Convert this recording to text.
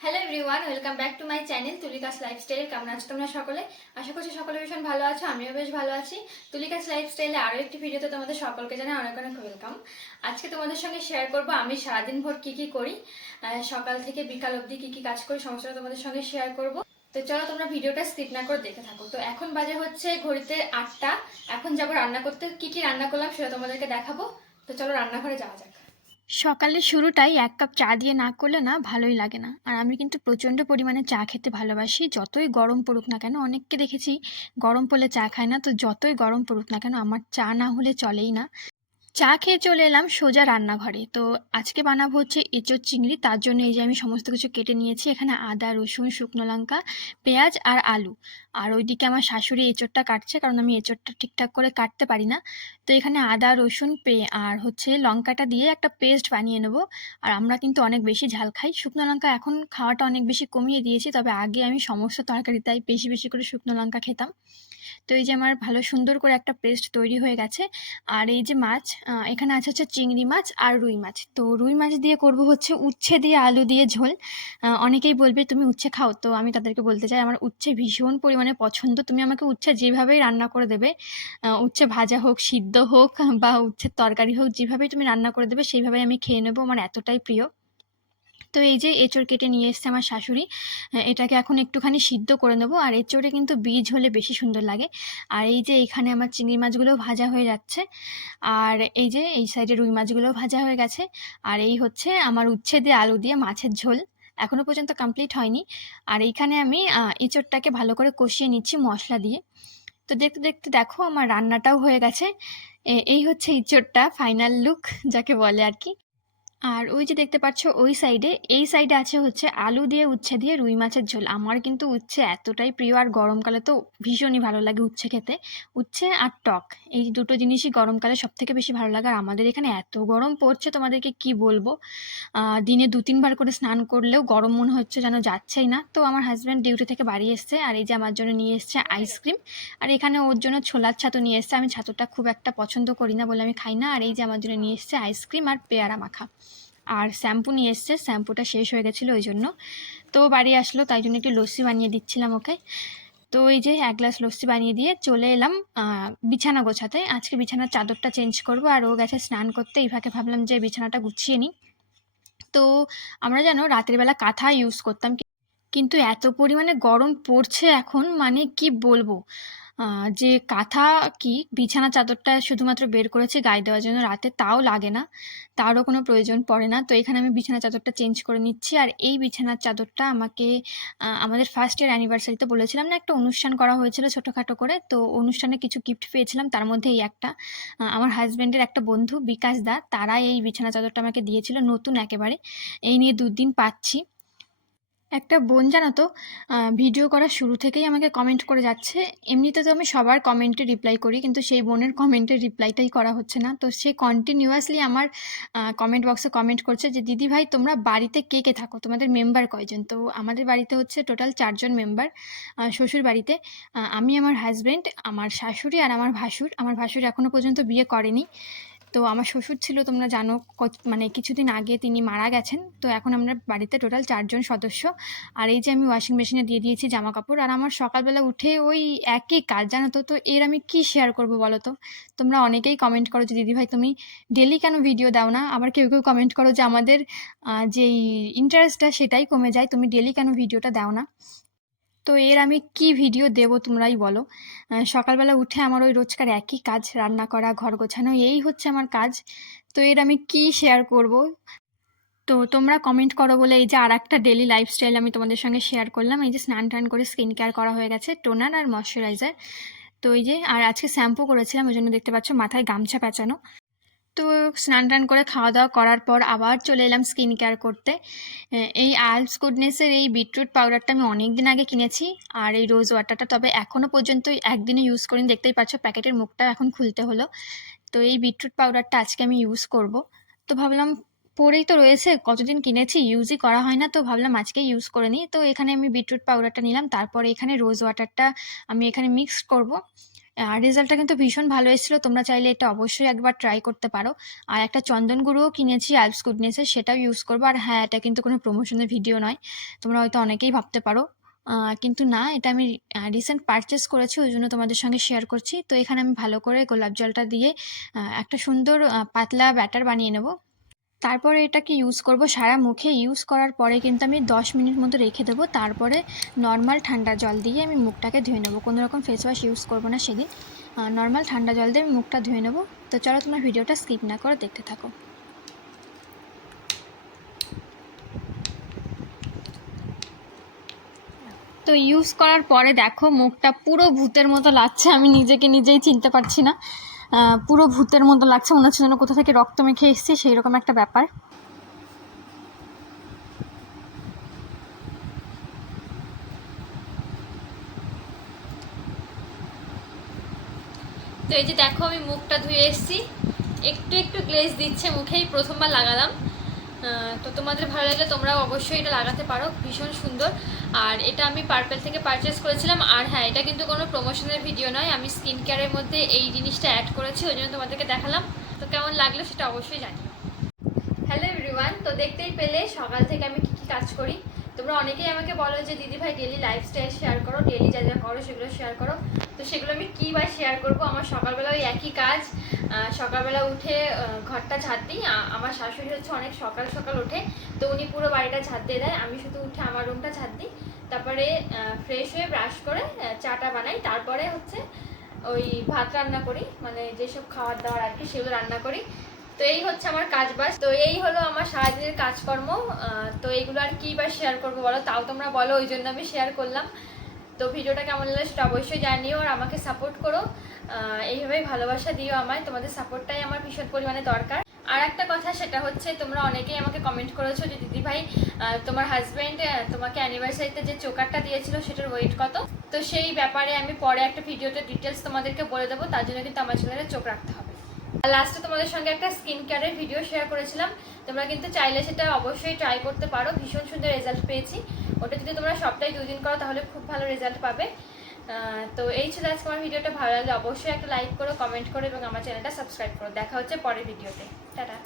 Hello everyone welcome back to my channel Tulika's lifestyle কেমন আছো তোমরা সকলে? আশা করছি সকলে ভীষণ ভালো আছো, আমিও বেশ ভালো আছি। তুলিকাস লাইফস্টাইলে আরও একটি ভিডিওতে তোমাদের সকলকে জানাই অনেক অনেক ওয়েলকাম আজকে তোমাদের সঙ্গে শেয়ার করব আমি সারাদিন ভোর কী কী করি সকাল থেকে বিকাল অবধি কী কী কাজ করি, সমস্তটা তোমাদের সঙ্গে শেয়ার করব। তো চলো তোমরা ভিডিওটা স্কিপ না করে দেখে থাকো। তো এখন বাজে হচ্ছে ঘড়িতে আটটা। এখন যাব রান্না করতে, কী কী রান্না করলাম সেটা তোমাদেরকে দেখাবো। তো চলো রান্নাঘরে যাওয়া যাক। সকালের শুরুটাই এক কাপ চা দিয়ে না করলে না ভালোই লাগে না। আর আমি কিন্তু প্রচণ্ড পরিমাণে চা খেতে ভালোবাসি, যতই গরম পড়ুক না কেন। অনেককে দেখেছি গরম পড়লে চা খায় না, তো যতই গরম পড়ুক না কেন, আমার চা না হলে চলেই না। চা খেয়ে চলে এলাম সোজা রান্নাঘরে। তো আজকে বানাবো হচ্ছে এঁচোর চিংড়ি। তার জন্য এই যে আমি সমস্ত কিছু কেটে নিয়েছি। এখানে আদা, রসুন, শুকনো লঙ্কা, পেঁয়াজ আর আলু। আর ওইদিকে আমার শাশুড়ি এঁচোড়টা কাটছে, কারণ আমি এঁচোড়টা ঠিকঠাক করে কাটতে পারি না। তো এখানে আদা, রসুন, পে আর হচ্ছে লঙ্কাটা দিয়ে একটা পেস্ট বানিয়ে নেব। আর আমরা কিন্তু অনেক বেশি ঝাল খাই। শুকনো লঙ্কা এখন খাওয়াটা অনেক বেশি কমিয়ে দিয়েছি, তবে আগে আমি সমস্ত তরকারিটাই বেশি বেশি করে শুকনো লঙ্কা খেতাম। তো এই যে আমার ভালো সুন্দর করে একটা পেস্ট তৈরি হয়ে গেছে। আর এই যে মাছ এখানে আছে হচ্ছে চিংড়ি মাছ আর রুই মাছ। তো রুই মাছ দিয়ে করব হচ্ছে উচ্ছে দিয়ে আলু দিয়ে ঝোল। অনেকেই বলবে, তুমি উচ্ছে খাও। তো আমি তাদেরকে বলতে চাই, আমার উচ্ছে ভীষণ পরিমাণে পছন্দ। তুমি আমাকে উচ্ছে যেভাবেই রান্না করে দেবে উচ্ছে ভাজা হোক, সিদ্ধ হোক, বা উচ্ছের তরকারি হোক, যেভাবেই তুমি রান্না করে দেবে, সেইভাবেই আমি খেয়ে নেব। আমার এতটাই প্রিয়। তো এই যে এঁচড় কেটে নিয়ে এসছে আমার শাশুড়ি এটাকে এখন একটুখানি সিদ্ধ করে নেব। আর এঁচড়ে কিন্তু বীজ হলে বেশি সুন্দর লাগে। আর এই যে এখানে আমার চিংড়ি মাছগুলো ভাজা হয়ে যাচ্ছে। আর এই যে এই সাইডে রুই মাছগুলো ভাজা হয়ে গেছে। আর এই হচ্ছে আমার উচ্ছে দিয়ে আলু দিয়ে মাছের ঝোল। এখনও পর্যন্ত কমপ্লিট হয়নি। আর এইখানে আমি এঁচড়টাকে ভালো করে কষিয়ে নিচ্ছি মশলা দিয়ে। তো দেখতে দেখতে দেখো আমার রান্নাটাও হয়ে গেছে। এই হচ্ছে ইঁচড়টা ফাইনাল লুক যাকে বলে আর কি। আর ওই যে দেখতে পাচ্ছ ওই সাইডে, এই সাইডে আছে হচ্ছে আলু দিয়ে উচ্ছে দিয়ে রুই মাছের ঝোল। আমার কিন্তু উচ্ছে এতটাই প্রিয় আর গরমকালে তো ভীষণই ভালো লাগে উচ্ছে খেতে। উচ্ছে আর টক, এই দুটো জিনিসই গরমকালে সব থেকে বেশি ভালো লাগে। আর আমাদের এখানে এত গরম পড়ছে তোমাদেরকে কি বলব? দিনে দু তিনবার করে স্নান করলেও গরম মনে হচ্ছে যেন যাচ্ছেই না। তো আমার হাজব্যান্ড ডিউটি থেকে বাড়ি এসছে আর এই যে আমার জন্য নিয়ে এসছে আইসক্রিম আর এখানে ওর জন্য ছোলার ছাতু নিয়ে এসছে। আমি ছাতুটা খুব একটা পছন্দ করি না বলে আমি খাই না। আর এই যে আমার জন্য নিয়ে এসছে আইসক্রিম আর পেয়ারা মাখা। আর শ্যাম্পু নিয়ে এসছে। শ্যাম্পুটা শেষ হয়ে গেছিল ওই জন্য তো বাড়ি আসলো, তাই জন্য একটু লস্যি বানিয়ে দিচ্ছিলাম ওকে। তো এই যে এক গ্লাস লস্যি বানিয়ে দিয়ে চলে এলাম বিছানা গোছাতে। আজকে বিছানার চাদরটা চেঞ্জ করব আর ও গেছে স্নান করতে। এই ভাবলাম যে বিছানাটা গুছিয়ে নিই। তো আমরা যেন রাতের বেলা কাঁথা ইউজ করতাম। কিন্তু এত পরিমাণে গরম পড়ছে এখন মানে কি বলব? যে কাঁথা কি বিছানা চাদরটা শুধুমাত্র বের করেছি গায়ে দেওয়ার জন্য রাতে, তাও লাগে না। তারও কোনো প্রয়োজন পড়ে না। তো এখানে আমি বিছানা চাদরটা চেঞ্জ করে নিচ্ছি। আর এই বিছানার চাদরটা আমাকে আমাদের ফার্স্ট ইয়ার অ্যানিভার্সারিতে বলেছিলাম না, একটা অনুষ্ঠান করা হয়েছিল ছোটোখাটো করে। তো অনুষ্ঠানে কিছু গিফট পেয়েছিলাম। তার মধ্যে এই একটা আমার হাজব্যান্ডের একটা বন্ধু বিকাশ দা তারা এই বিছানা চাদরটা আমাকে দিয়েছিল নতুন একেবারে। এই নিয়ে দুদিন পাচ্ছি। একটা বোন জানো তো ভিডিও করা শুরু থেকেই আমাকে কমেন্ট করে যাচ্ছে। এমনিতে তো আমি সবার কমেন্টে রিপ্লাই করি, কিন্তু সেই বোনের কমেন্টের রিপ্লাইটাই করা হচ্ছে না। তো সে কন্টিনিউয়াসলি আমার কমেন্ট বক্সে কমেন্ট করছে যে, দিদি ভাই, তোমরা বাড়িতে কে কে থাকো? তোমাদের মেম্বার কয়জন? তো আমাদের বাড়িতে হচ্ছে টোটাল চারজন মেম্বার শ্বশুর বাড়িতে। আমি, আমার হাজব্যান্ড আমার শাশুড়ি আর আমার ভাসুর। আমার ভাসুর এখনও পর্যন্ত বিয়ে করেনি। তো আমার শ্বশুর ছিল, তোমরা জানো মানে কিছুদিন আগে তিনি মারা গেছেন। তো এখন আমরা বাড়িতে টোটাল চারজন সদস্য। আর এই যে আমি ওয়াশিং মেশিনে দিয়ে দিয়েছি জামা কাপড় আর আমার সকালবেলা উঠে ওই একই কাজ, জানো তো? তো এর আমি কি শেয়ার করব বলো তো? তোমরা অনেকেই কমেন্ট করো যে দিদিভাই তুমি ডেলি কেন ভিডিও দাও না? আবার কেউ কেউ কমেন্ট করো যে, আমাদের যেই ইন্টারেস্টটা সেটাই কমে যায়, তুমি ডেলি কেন ভিডিওটা দাও না? তো এর আমি কি ভিডিও দেব তোমরাই বলো। সকালবেলা উঠে আমার ওই রোজকার একই কাজ, রান্না করা, ঘর গোছানো, এই হচ্ছে আমার কাজ। তো এর আমি কি শেয়ার করব? তো তোমরা কমেন্ট করো বলে এই যে আর একটা ডেলি লাইফস্টাইল আমি তোমাদের সঙ্গে শেয়ার করলাম। এই যে স্নান টান করে স্কিন কেয়ার করা হয়ে গেছে টোনার আর ময়শ্চারাইজার তো এই যে, আর আজকে শ্যাম্পু করেছিলাম, ওই জন্য দেখতে পাচ্ছ মাথায় গামছা পেঁচানো। তো স্নান টান করে খাওয়া দাওয়া করার পর আবার চলে এলাম স্কিন কেয়ার করতে। এই আলস গুডনেসের এই বিটরুট পাউডারটা আমি অনেক দিন আগে কিনেছি আর এই রোজ ওয়াটারটা তবে এখনও পর্যন্ত একদিনে ইউজ করিনি। দেখতেই পাচ্ছ প্যাকেটের মুখটা এখন খুলতে হলো। তো এই বিটরুট পাউডারটা আজকে আমি ইউজ করব। তো ভাবলাম পরেই তো রয়েছে, কতদিন কিনেছি ইউজই করা হয় না, তো ভাবলাম আজকে ইউজ করে নিই। তো এখানে আমি বিটরুট পাউডারটা নিলাম, তারপরে এখানে রোজ ওয়াটারটা আমি এখানে মিক্স করব। আর রেজাল্টটা কিন্তু ভীষণ ভালো এসেছিল। তোমরা চাইলে এটা অবশ্যই একবার ট্রাই করতে পারো। আর একটা চন্দন কিনেছি অ্যালপস গুডনেসের সেটাও ইউজ করব। আর হ্যাঁ এটা কিন্তু কোনো প্রমোশনের ভিডিও নয়। তোমরা হয়তো অনেকেই ভাবতে পারো। কিন্তু না, এটা আমি রিসেন্ট পারচেস করেছি, ওই জন্য তোমাদের সঙ্গে শেয়ার করছি। তো এখানে আমি ভালো করে গোলাপ জলটা দিয়ে একটা সুন্দর পাতলা ব্যাটার বানিয়ে নেব। তারপরে এটাকে ইউজ করব সারা মুখে। ইউজ করার পরে কিন্তু আমি দশ মিনিট মতো রেখে দেবো। তারপরে নর্মাল ঠান্ডা জল দিয়ে আমি মুখটাকে ধুয়ে নেব। কোনো রকম ফেস ওয়াশ ইউজ করব না সেদিন। নর্মাল ঠান্ডা জল দিয়ে আমি মুখটা ধুয়ে নেব। তো চলো তোমার ভিডিওটা স্কিপ না করে দেখতে থাকো। তো ইউজ করার পরে দেখো মুখটা পুরো ভূতের মতো লাগছে। আমি নিজেকে নিজেই চিনতে পারছি না। পুরো ভূতের মতো লাগছে। মনে হচ্ছে যেন কোথা থেকে রক্ত মেখে এসেছি সেই রকম একটা ব্যাপার। তো এই যে দেখো, আমি মুখটা ধুয়ে এসেছি। একটু একটু গ্লেজ দিচ্ছে মুখেই, প্রথমবার লাগালাম। তো তোমাদের ভালো লাগলে তোমরাও অবশ্যই এটা লাগাতে পারো। ভীষণ সুন্দর। আর এটা আমি পার্পেল থেকে পারচেস করেছিলাম। আর হ্যাঁ এটা কিন্তু কোনো প্রমোশনের ভিডিও নয়। আমি স্কিন কেয়ারের মধ্যে এই জিনিসটা অ্যাড করেছি, ওই জন্য তোমাদেরকে দেখালাম। তো কেমন লাগল সেটা অবশ্যই জানিও। হ্যালো এভরিওয়ান তো দেখতেই পেলে সকাল থেকে আমি কী কী কাজ করি। তোমরা অনেকেই আমাকে বলো যে, দিদি ভাই ডেলি লাইফস্টাইল শেয়ার করো ডেলি যা যা করো সেগুলো শেয়ার করো। তো সেগুলো আমি কী বা শেয়ার করব? আমার সকালবেলা ওই একই কাজ। সকালবেলা উঠে ঘরটা ঝাড় দিই। আমার শাশুড়ি হচ্ছে অনেক সকাল সকাল ওঠে। তো উনি পুরো বাড়িটা ঝাড় দিয়ে দেয়। আমি শুধু উঠে আমার রুমটা ঝাড় দিই। তারপরে ফ্রেশ হয়ে ব্রাশ করে চাটা বানাই। তারপরে হচ্ছে ওই ভাত রান্না করি মানে যেসব খাবার দাবার আর কি, সেগুলো রান্না করি। তো এই হচ্ছে আমার কাজ বাজ তো এই হলো আমার সারাদিনের কাজকর্ম। তো এইগুলো আর কি বা শেয়ার করব বলো? তাও তোমরা বলো, ওই জন্য আমি শেয়ার করলাম। তো ভিডিওটা কেমন লাগল সেটা অবশ্যই জানিও আর আমাকে সাপোর্ট করো। এইভাবেই ভালোবাসা দিও আমায়। তোমাদের সাপোর্টটাই আমার ভীষণ পরিমাণে দরকার। আর একটা কথা সেটা হচ্ছে তোমরা অনেকেই আমাকে কমেন্ট করেছ যে দিদি ভাই তোমার হাজব্যান্ড তোমাকে অ্যানিভার্সারিতে যে চোকারটা দিয়েছিল সেটার ওয়েট কত? তো সেই ব্যাপারে আমি পরে একটা ভিডিওতে ডিটেলস তোমাদেরকে বলে দেবো, তার জন্য কিন্তু আমার চ্যানেলে চোখ রাখতে হবে। লাস্টে তোমাদের সঙ্গে একটা স্কিন কেয়ারের ভিডিও শেয়ার করেছিলাম, তোমরা কিন্তু চাইলে সেটা অবশ্যই ট্রাই করতে পারো, ভীষণ সুন্দর রেজাল্ট পেয়েছি। ওটা যদি তোমরা সপ্তাহে দুদিন করো, তাহলে খুব ভালো রেজাল্ট পাবে। তো এই ছিল আজকে আমার ভিডিওটা। ভালো লাগলে অবশ্যই একটা লাইক করো কমেন্ট করো এবং আমার চ্যানেলটা সাবস্ক্রাইব করো। দেখা হচ্ছে পরের ভিডিওতে। টাটা।